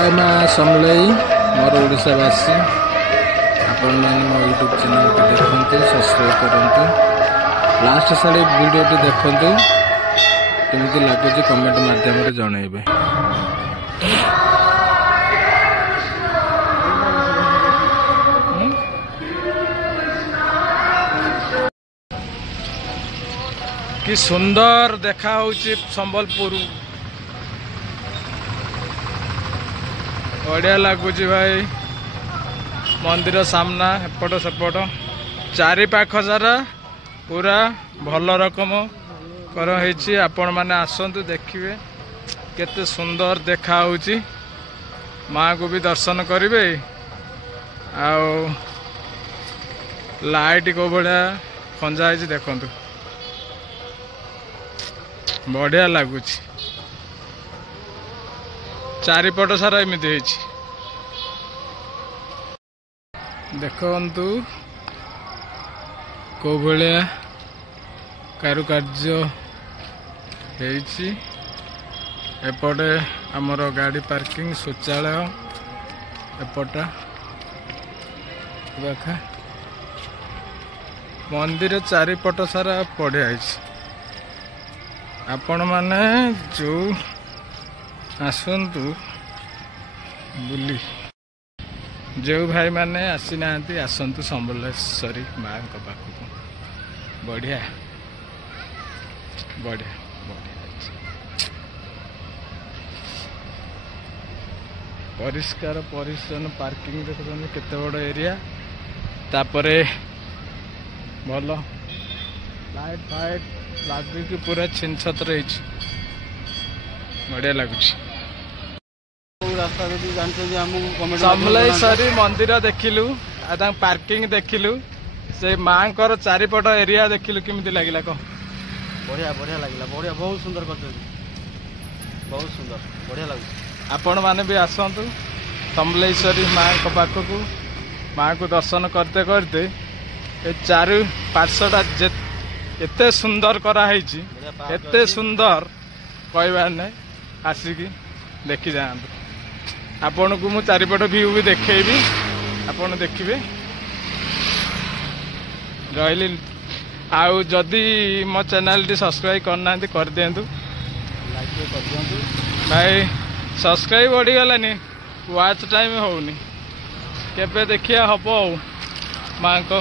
जय माँ समलई मोर ओडावासी आपण मैंने मो यूट्यूब चैनल को देखते सब्सक्राइब करते लास्ट सारे वीडियो देखते केमी लगुच कमेंट मध्यम जनइबे। कि सुंदर देखा होची संबलपुर बढ़िया लगुच भाई। मंदिर सामना एपट सेपट चारि पाख सारा पूरा भल रकम कर आपण मैंने आसतु देखिए केते सुंदर देखा होची। माँ को भी दर्शन करेंगे लाइट को बढ़िया खंजा है देखु बढ़िया लगुच चारिपट सारा एमती देखु को भाया कारुकार्य एपटे आमर गाड़ी पार्किंग शौचालय एपटा देखा मंदिर चारिपट सारा पड़िया आपण माने जो आसतु बुली जो भाई माने आसी ना आसतु संबलेश्वरी माँ पाखक बढ़िया बढ़िया परिष्कार परिच्छन्न पार्किंग देखते केते बड़ एरिया तापरे भल लाइट फाइट लगे पूरा छिन छतर बढ़िया लगुच। समलेश्वरी मंदिर देखिलु पार्किंग देखिलु से माँ को चारिपट एरिया देखिलु केमिति लागिला को बढ़िया बढ़िया लगे बढ़िया बहुत सुंदर कर बहुत सुंदर बढ़िया लगे। आपण माने भी आसतु समलेश्वरी माँ को पाखक माँ को दर्शन करते करते ए चारु पार्श्वटा एते सुंदर कराई एते सुंदर कहबार नहीं आसिकी देखी जातु आपण को मु चारिपट व्यू भी देखेबी आपण देखिए रही आउ जदि मो चैनल टी सब्सक्राइब करना कर दिंतु लाइक कर दिंतु भाई सब्सक्राइब बढ़ी गलानी वाच टाइम होनी केबे देखिया हबो माँ को।